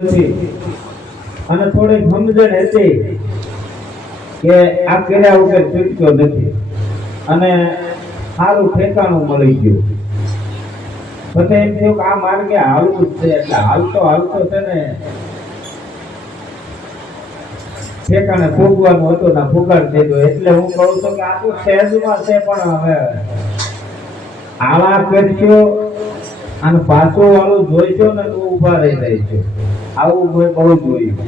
અને થોડી સમજણ હતી કે આ કર્યા વગર છૂટક્યો નથી અને સારું ઠેકાણું મળી ગયું. પછી એમ થયું કે આ માર્ગે હાલવું જ છે, એટલે હાલતો છે ને ઠેકાણે ફૂગવાનું હતું ને ફુગાડી દીધું. એટલે હું કહું છું કે આખું સહેજમાં છે, પણ હવે આવા કરશો અને પાછું વાળું જોઈશો ને તો ઉભા રહી જાય છે. આવું મેં બહુ જોયું.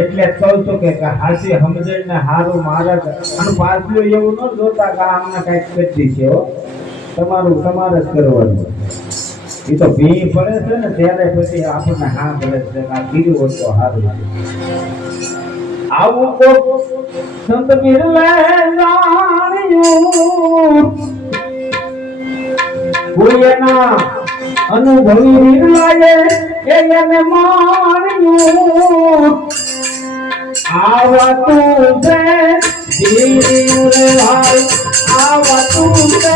એટલે કહું છું કે હાસી સમજણ ને હારું મારા અને પાછું એવું ન જોતા કે આમને કઈક કરી છે. તમારે જ કરવાનું. એ તો ભી પડે છે ને ત્યારે પછી આપણને હા પડે છે આ કીધું હોત તો સારું. આવું કોક સંત મિરલે જાણ્યું કોઈના અનુભવી મિરલાએ એને માણ્યું. આવા તું છે ધીરે ભાઈ, આવા તું છે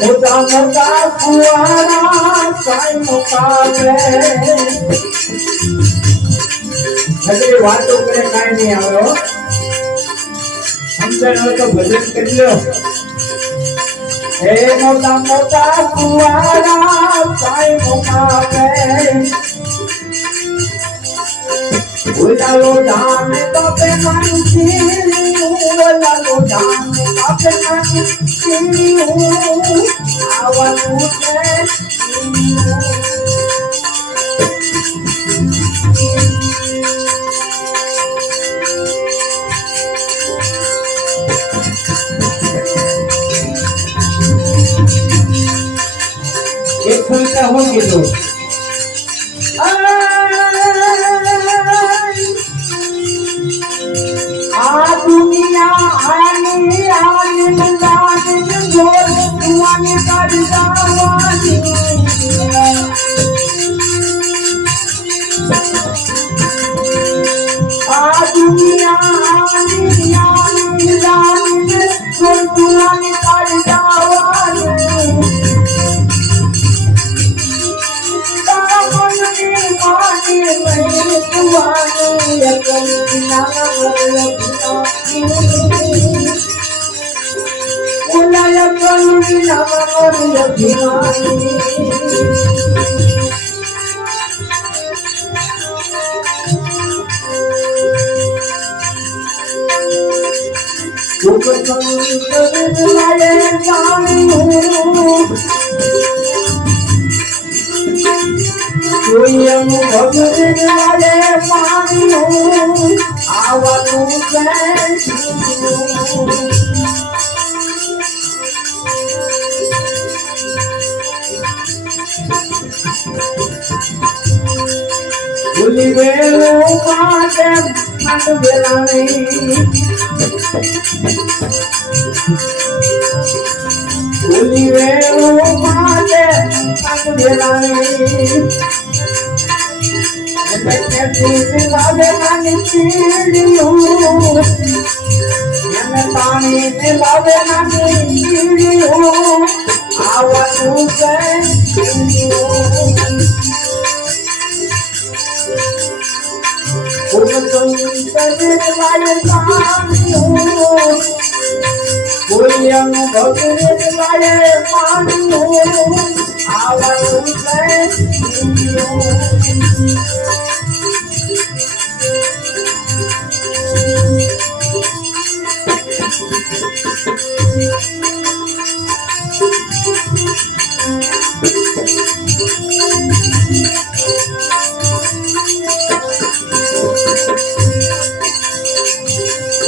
મોટા મોટા કુવારા કાઈ મુકાવે હજી વાતો કરે કાઈ નહીં આવ્યો. સમજણ હોય તો ભજન કરી લો. હે મોટા મોટા કુવારા કાઈ મુકાવે ઉલાલો ધામ બાપે માનસી, ઉલાલો ધામ બાપે માનસી. આવાનું છે એક ખુલતા હું કીધું આ દુનિયા આની આની દાની ગોર તુવાની કાઢી જાવાની. આ દુનિયા આની આની દાની ગોર તુવાની કાઢી જાવાની. તામની માની મહી તુવાની અકલ ના ઉલાય કલુની નામની અભિમાની. કોઈ અનુભવ લાગે પાણી આવવાનું છે. ભૂલી ગયેલું માટે ખાંડ વેલાણી, ભૂલી ગયેલું માટે ખાંડ વેલાણી. લાગે નાની ચીડિયું એને પાણી લાગે નાની ચીડિયું. આવવાનું છે કોઈ અનુભવ લાગે પાણી આવવાનું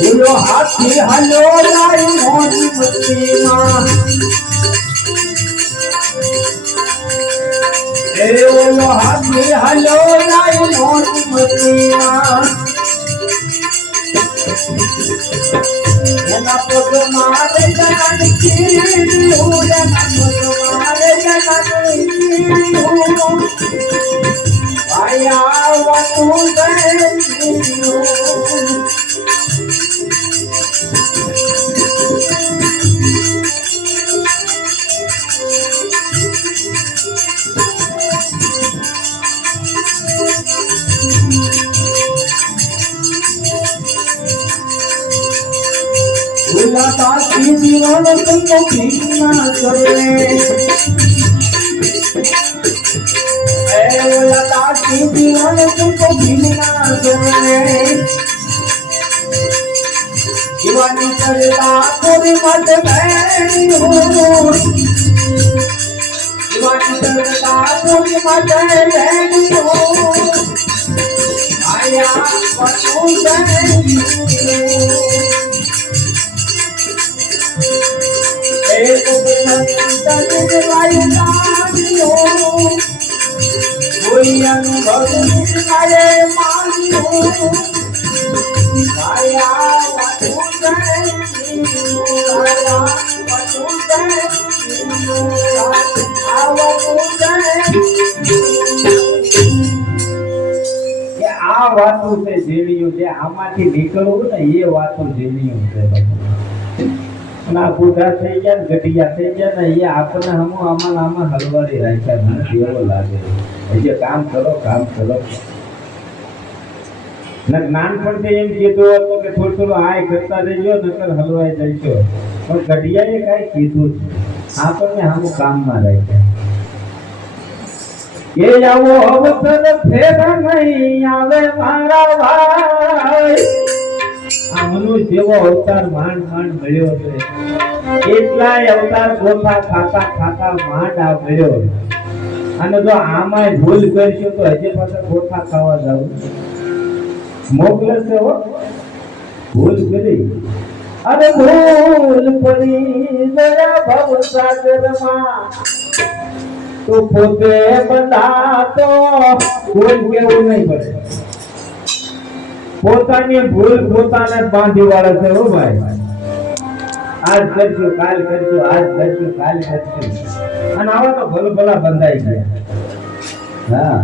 બોલો હાથી હલો લાઈ મોટી મસ્તીમાં એ બોલો હાથી હલો લાઈ મોટી મસ્તીમાં એના પગ મારે જનાની હું એના પગ મારે જનાની હું આયા વાતું ગયું ताती दीवान तुमको भीगना करे ए बोला ताती दीवान तुमको भीगना करे दीवानी करता कोई मत बैठी हो दीवानी करता कोई मत बैठी हो आया पतू बैठी एक संत वायु मानियो कोई अनुभव निकाले मानियो आया वसुदेव आया આ વાતો છે જેવીયું છે આમાંથી નીકળવું ને એ વાતો જેવીયું છે ના બુઢા થઈ ગયા ગઢિયા થઈ ગયા ને એ આપણને આમાં હલવાડી રાખ્યા મને કેવો લાગે હજી કામ કરો નાનપણથી એમ કીધું હતું કે થોડું આય કરતા રહેજો નકર હલવાઈ જઈશો પણ ગઢિયાએ કાંઈ કીધું છે આપણને આનું કામમાં રાખ્યા એ આવો અવસર ફેર નહીં આવે મારા ભાઈ આ મનુષ્ય જેવો અવતાર માંડ મળ્યો છે એટલાય અવતાર ગોથા ખાતા માંડ આ મળ્યો અને જો આમાં ભૂલ કરશો તો હજી પાછા ગોથા ખાવા જાવ મોકલે છે હો ભૂલ કરી અરે ભૂલ પડી દયા ભવ સાગરમાં તો પોતે બંધાતો ભૂલ કેવું નહીં પડે પોતાની ભૂલ પોતાને બાંધી વાળે છે હો ભાઈ આજ કરશું કાલ કરશું આજ કરશું કાલ કરશું અને આવા તો ભલભલા બંધાઈ ગયા હા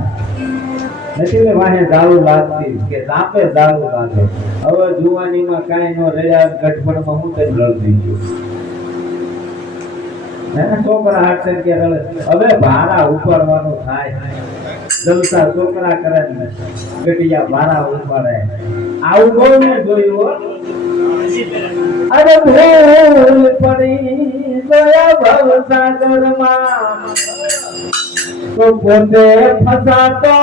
નથી ને વાહે દારૂ લાગતી કે સાપે દારૂ લાગે હવે જુવાનીમાં કાંઈ નો રહ્યા ગઠપણમાં હું તેમ રળતી ગયું છોકરા હાથ કે રળે હવે ભારા ઉપાડવાનું થાય જલસા છોકરા કરે ને ગટિયા ભારા ઉપાડે આવું બહુ ને જોયું અરે ભૂલ પડી દયા ભવ સાગરમાં તો પોતે ફસાતો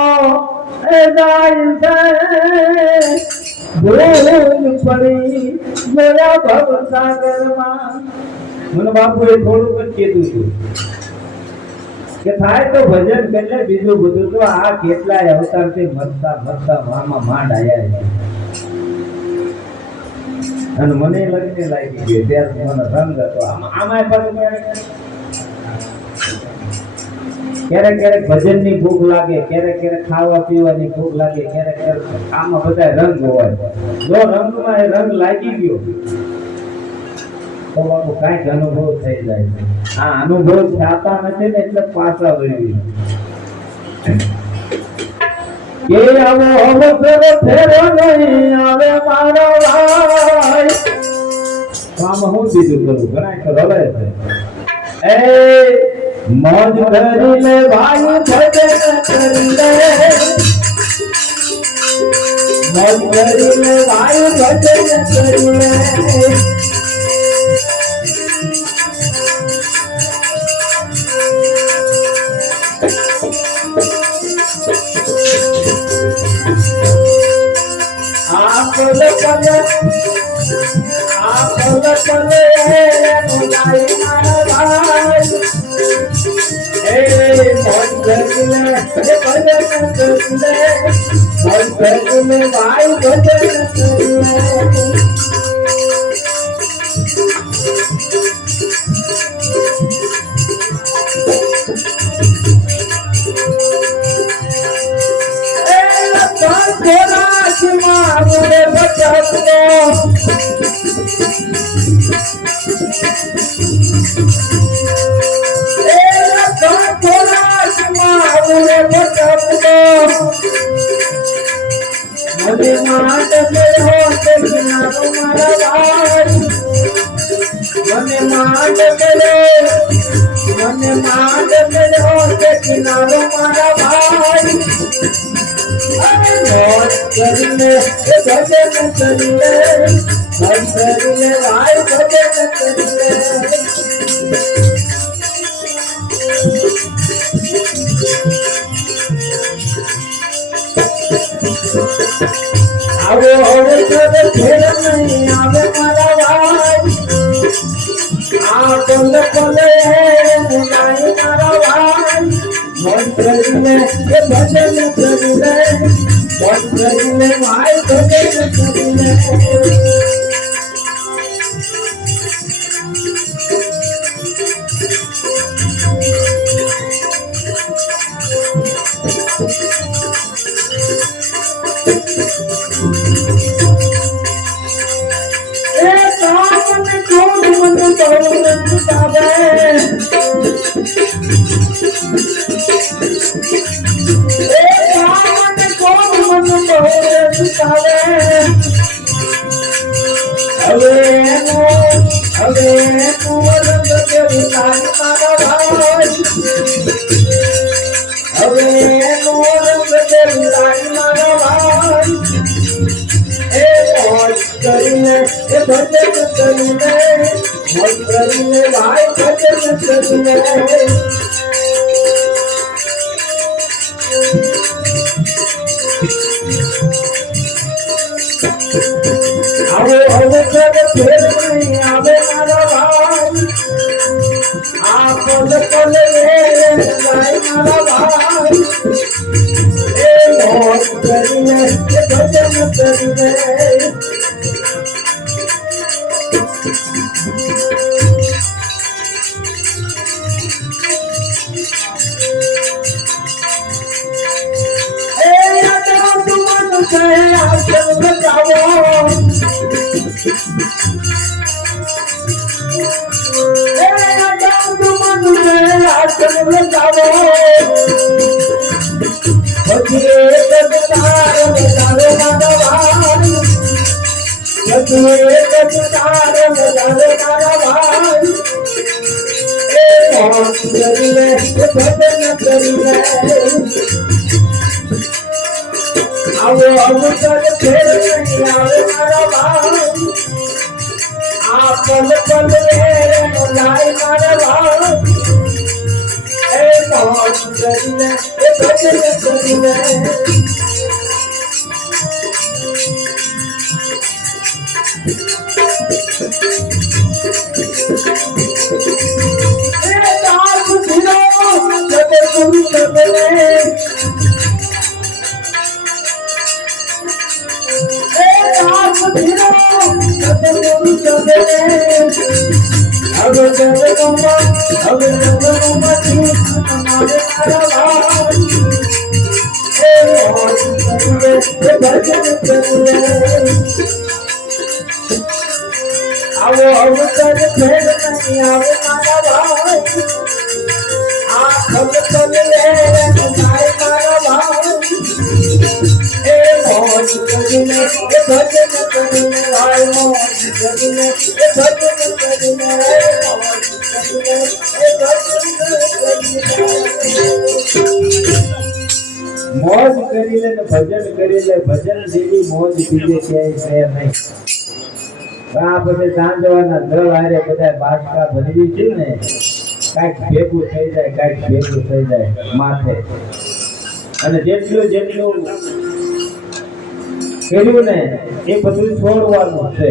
એ જાય છે ભૂલ પડી દયા ભવ સાગરમાં મને બાપુએ થોડુંક જ કીધું હતું કે થાય તો ભજન એટલે બીજું બધું તો આ કેટલાય અવતારથી મરતા મામા માંડ આયા છે અને મને લગને લાગી ગયો ત્યારે મને રંગ હતો આમાં પણ ક્યારેક ભજનની ભૂખ લાગે ક્યારેક ખાવા પીવાની ભૂખ લાગે ક્યારેક આમાં બધા રંગ હોય જો રંગમાં એ રંગ લાગી ગયો તો બાપુ કાંઈક અનુભવ થઈ જાય છે આ અનુભવ થતા નથી ને એટલે પાછા વળી કે આવો અવસર ફેરો નહીં આવે મારો ભાઈ આમાં હું બીજું કરું ઘણા તો રવે છે એ મોજ કરી લે ભાઈ ભજન કરી લે મોજ કરી લે ભાઈ ભજન કરી લે આપલ પલે મુલાઈ મારા ભાઈ એ મોજ કરલે પલે કરલે મોજ કરલે ભાઈ ભજન મારે બચતો મને માટ મેળો તે કિનારો મારા ભાઈ મને માટ મેળો તે કિનારો મારા ભાઈ મોજ કરીને ભજન કરીને ભાઈ ભજન કરીને આવે હવે કદ ફેર નહીં આવે મારા ભાઈ આ પલ પલે મુલાઈ મારા ભાઈ મોજ કરીને ભજન કરીને મોજ કરીને ભાઈ ભજન કરીને મોજ કરી લે ભજન કરી લે ભજન જેવી મોજ બીજે ક્યાંય છે નહીં. આ બધે સાંજવાના દળ આરે બધા બાસકા ભરી છે ને કાંઈક ભેગું થઈ જાય કાંઈક ભેગું થઈ જાય માથે અને જેટલું જેટલું કર્યું ને એ બધું છોડવાનું છે.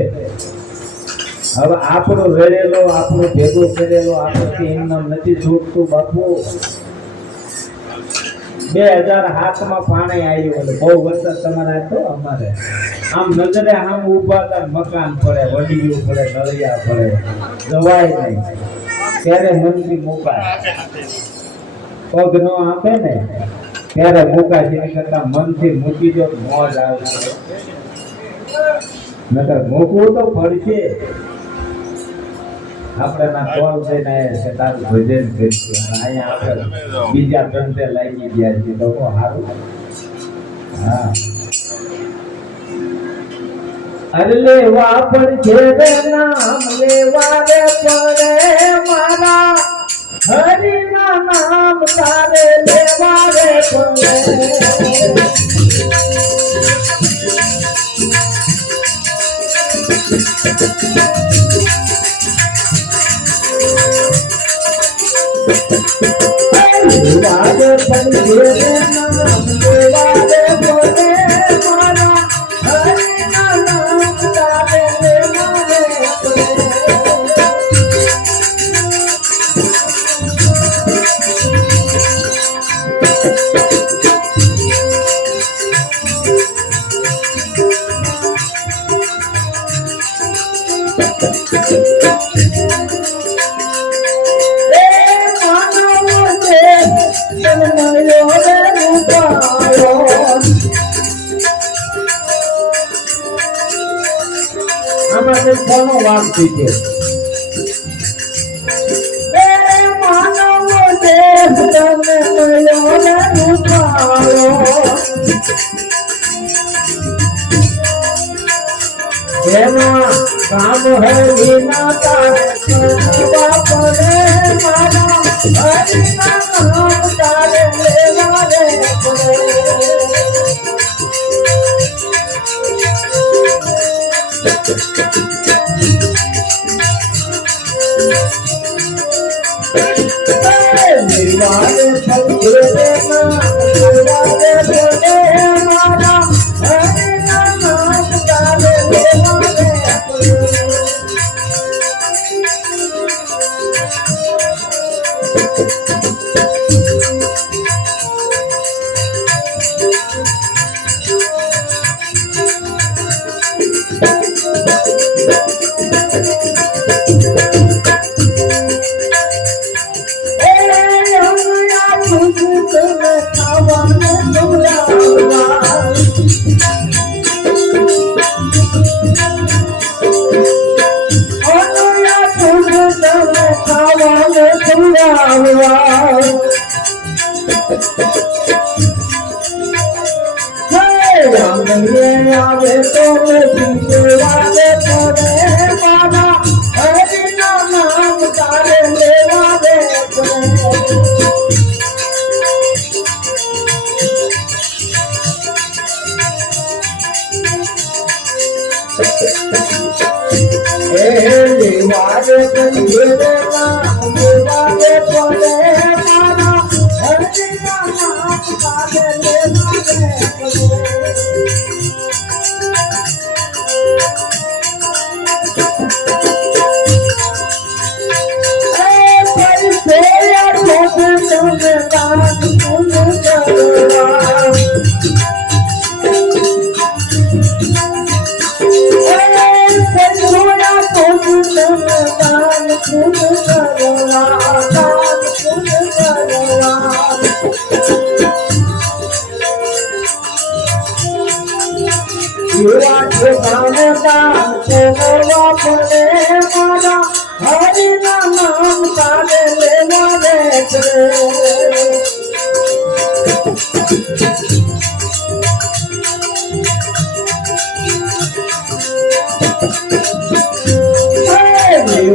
હવે આપણો વેળેલો આપણો ભેગો કરેલો આપણથી એમનો નથી છૂટતું બાપુ. 2007 માં પાણી આવ્યું એટલે બહુ વરસાદ તમારે હતો. અમારે આમ નજરે આમ ઉભા હતા, મકાન પડે, વડીયું પડે, નળિયા પડે, જવાય નહીં. ત્યારે મનથી મુકાય, પગ નો આપે ને ત્યારે મુકાય. તેની કરતા મનથી મૂકી દો, મોજ આવશે. નકર મૂકવું તો પડશે. આપણે ના કોલ થઈને છે તારું ભજન કરીશું. અહીંયા આપણે બીજા ધંધે લાગી ગયા છીએ તો સારું. હા, અરે લેવા પડશે રે નામ, લેવા રે પડે મારા હરિના નામ, તારે લેવા રે પડે. વાગે પડે નામ, વાગે પડે મારા હરિના નામ, તારે લેવા રે પડે. આમાં કોનો વાક થઈ ગયો? માનવ દેહ તમે મળ્યો ને રૂપાળો, એમાં કામ હે વિના તારે કરવા પડે મારા હરિના નામ, તારે લેવા રે પડે. નિર્વાણે ફલકે નામ, નિર્વાણે બોલે મારા હરિના નામ, તારે લેવા રે પડે. આવે તો વાગે પડે મારા હરિના નામ, તારે લેવા રે પડે. વાગે પડે નામ, વાગે પડે મારા હરિના નામ, તારે લેવા રે પડે. હરિના નામ, તારે લેવા રે પડે.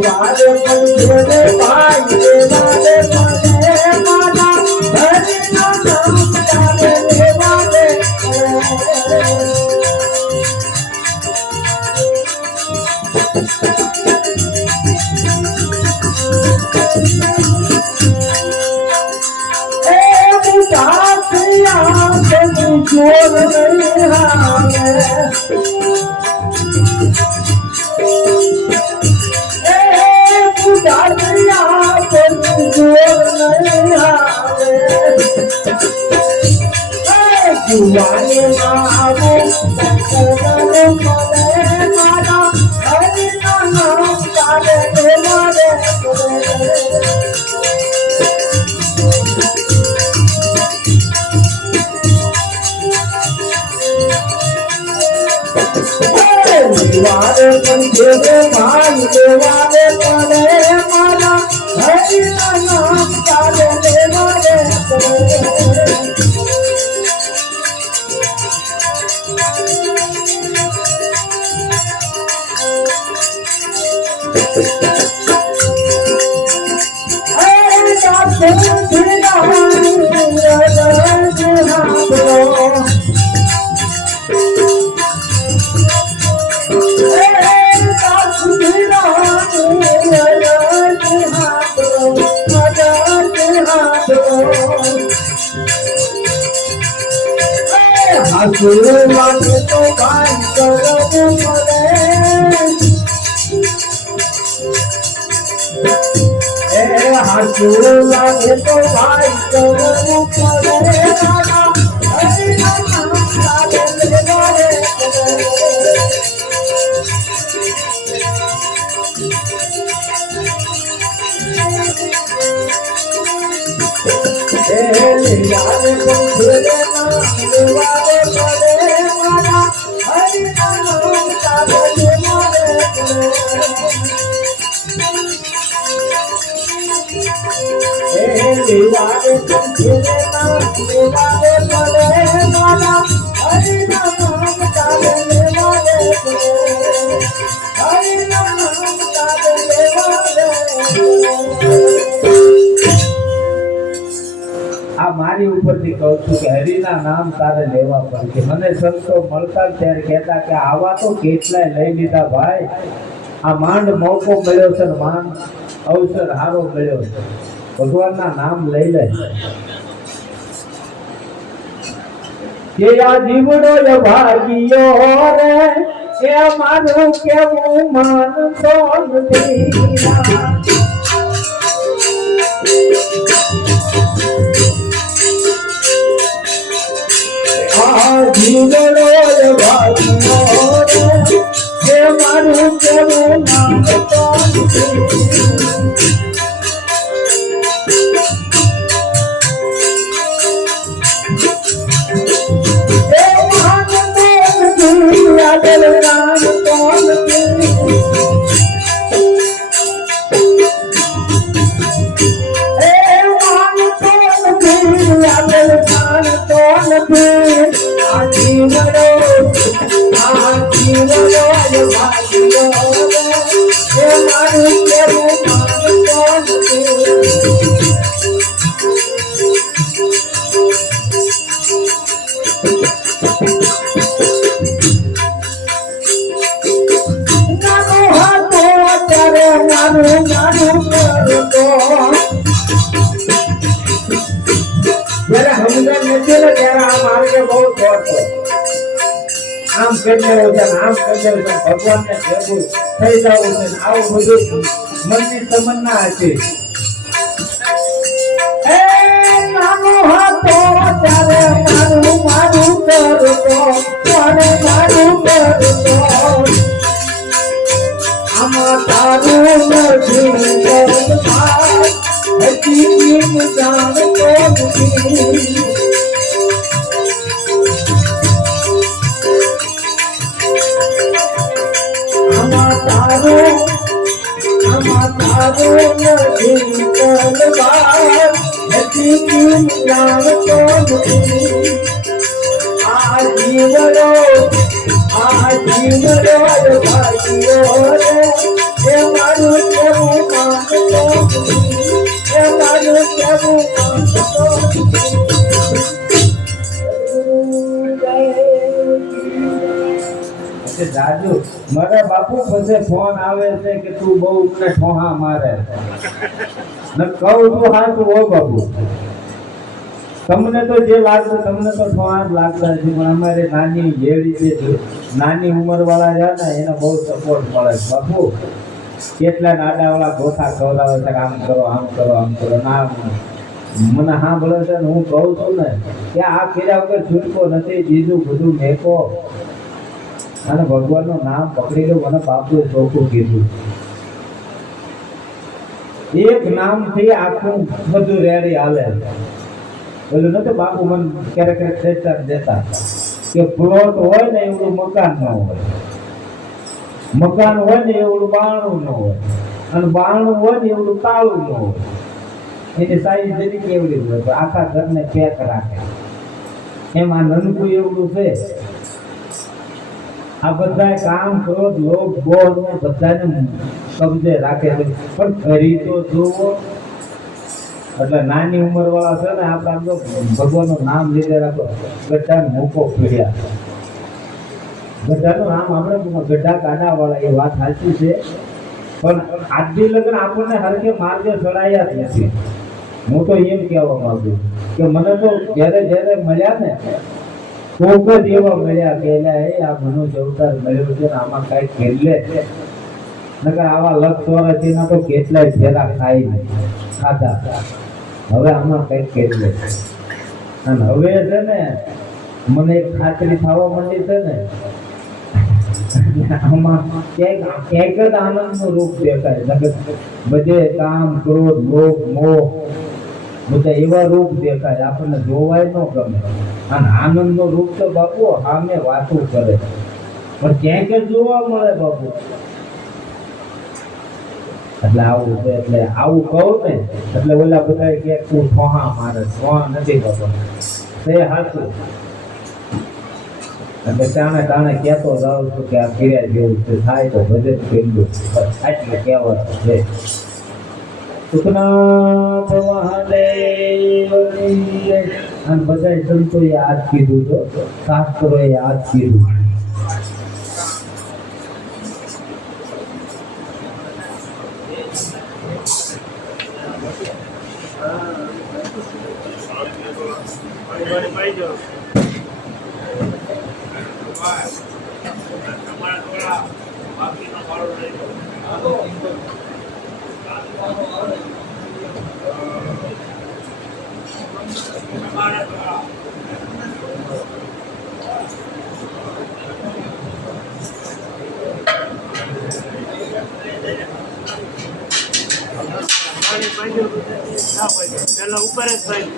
વાગે પડે ભાઈ, વાગે પડે મારા હરિના નામ, તારે લેવા રે પડે. એ नहीं आवे पुजारिया जोर नहीं आवे जुआने मारो सकल मरे मारा हरि नाम तारे मारे दीवारे पंखे भाई देवारे पड़े मारा हरि नाम तारे मारे आशीर्वाद तो भाई करो मरे आशीर्वाद तो भाई करो मरे हरि नाम तारे मारे यारे पंखे दीवारे पड़े मारा हरि नाम तारे मारे दीवारे पंखे दीवारे पड़े मारा हरि नाम तारे मारे हरि नाम तारे मारे આ મારી ઉપરથી કહું છું કે હરિના નામ તારે લેવા પડશે મને સંતો મળતા ત્યારે કહેતા કે આવા તો કેટલાય લઈ લીધા ભાઈ આ માંડ મોકો મળ્યો છે માંડ અવસર હારો મળ્યો છે ભગવાનના નામ લઈ લે કે આ જીવડો ભાગ્યો રે એ મારું કેવું માનતો નથી જીવડો ભાગ્યો રે એ મારું કેવું માનતો નથી આમ કરીને ભગવાન ને ભેગું થઈ જવું છે આવું બધું મનની તમન્ના હતી નાનો હતો ત્યારે મારું મારું કરતો અને મારું કરતો આમાં તારું નથી જાણતો નથી રાજુ મારા બાપુ પછી ફોન આવે છે કે તું બહુ મને ઠોહા મારે ન કહું તું હાચું હો બાપુ તમને તો જે લાગતું તમને તો સ્વાદ લાગતા છે, પણ અમારે નાની જે રીતે નાની ઉંમર વાળા છે ને એને બહુ સપોર્ટ મળે છે બાપુ. કેટલા નાડા વાળા ગોથા ખવડાવે છે કે આમ કરો આમ કરો આમ કરો. ના મને સાંભળે છે ને હું કહું છું ને કે આ કર્યા વગર છૂટકો નથી, બીજું બધું મેકો અને ભગવાનનું નામ પકડી લો. મને બાપુએ ચોખ્ખું કીધું, એક નામથી આખું બધું રેડી હાલે. પેલું નથી બાપુ મને ક્યારેક ક્યારેક દેતા કે પ્લોટ હોય ને એવડું મકાન ન હોય, મકાન હોય ને એવડું બારણું ન હોય, અને બારણું હોય ને એવડું તાળું ન હોય. એની સાઈઝ જેવી કેવડી હોય તો આખા ઘરને પેક રાખે. એમાં નનકું એવડું છે. આ બધા કામ ક્રોધ લોભ બોધ ને બધાને કબજે રાખે છે, પણ કરી તો જુઓ. એટલે નાની ઉંમર વાળા છે ને આપણે આમ તો ભગવાનનું નામ લીધે રાખો. ગઢાને મૂકો પીડ્યા, ગઢાનું નામ આપણે ગઢા કાઢા વાળા, એ વાત સાચી છે. પણ આજથી લગ્ન આપણને હરકે માર્ગે ચડાયા જ નથી. હું તો એમ કહેવા માંગુ કે મને તો જ્યારે જ્યારે મળ્યા ને કોક જ એવા મળ્યા કે આ મનુષ્ય અવતાર મળ્યો છે ને આમાં કઈ ખેલે નકર આવા લક્ષ વર્ષના તો કેટલાય ફેરા ખાધા. હવે આમાં કઈ ખેલે. અને હવે છે ને મને એક ખાતરી થવા માંડી છે ને આમાં ક્યાંક જ આનંદનું રૂપ દેખાય. બધે કામ ક્રોધ લોભ મોહ બધા એવા રૂપ દેખાય, આપણને જોવાય ન ગમે. અને આનંદનું રૂપ તો બાપુ સામે વાતું કરે, પણ ક્યાંક જ જોવા મળે બાપુ. એટલે આવું છે. એટલે આવું કહું ને એટલે ઓલા બધા કે તું ફોહા મારે, ફોહા નથી બાપા, તે સાચું. એટલે તાણે તાણે કહેતો જાઉં છું કે આ ફિર્યા જેવું છે, થાય તો ભજન કર્યું. આટલે કહેવત છે. સુખનાથ મહાદેવની અને બધા સંતોએ આજ કીધું તો શાસ્ત્રોએ આજ કીધું. પેલા ઉપર જ થાય.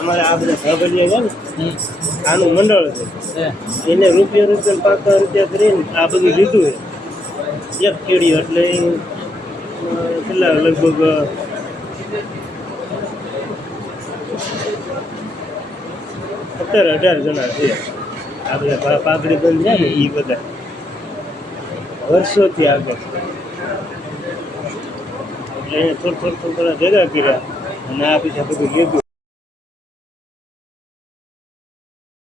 અમારે આ બધા ભાગલિયા છે ને આનું મંડળ છે, એને રૂપિયા 5 કરીને આ બધું લીધું છે એક કેડી. એટલે કેટલા લગભગ 17-18 જણા છે. આ બધા પાઘડી બંધ છે ને એ બધા વર્ષોથી આગળ. એટલે એને થોડા ભેગા કર્યા અને આ પછી બધું લીધું.